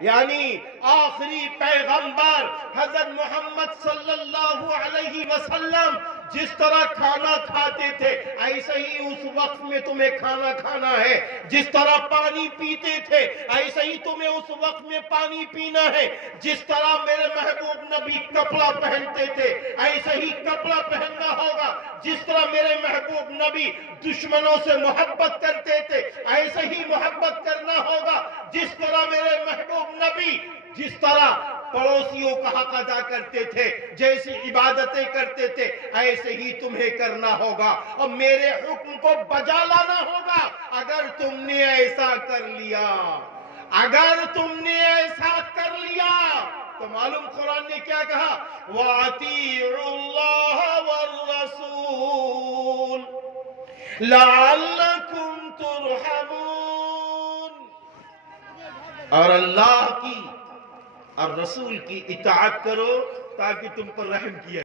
یعنی آخری پیغمبر حضرت محمد صلی اللہ علیہ وسلم جس طرح کھانا کھاتے تھے ایسے ہی اس وقت میں تمہیں کھانا کھانا ہے، جس طرح پانی پیتے تھے ایسے ہی تمہیں اس وقت میں پانی پینا ہے، جس طرح میرے محبوب نبی کپڑا پہنتے تھے ایسے ہی کپڑا پہننا ہوگا، جس طرح میرے محبوب نبی دشمنوں سے محبت کرتے تھے ایسے ہی محبت کرنا ہوگا، جس طرح میرے محبوب نبی جس طرح پڑوسیوں کا حق ادا کرتے تھے، جیسی عبادتیں کرتے تھے ایسے ہی تمہیں کرنا ہوگا اور میرے حکم کو بجا لانا ہوگا۔ اگر تم نے ایسا کر لیا، اگر تم نے ایسا کر لیا تو معلوم قرآن نے کیا کہا؟ وَأَطِيعُوا اللَّهَ وَالرَّسُولَ لَعَلَّكُمْ تُرْحَمُونَ، اور اللہ کی اور رسول کی اطاعت کرو تاکہ تم پر رحم کیا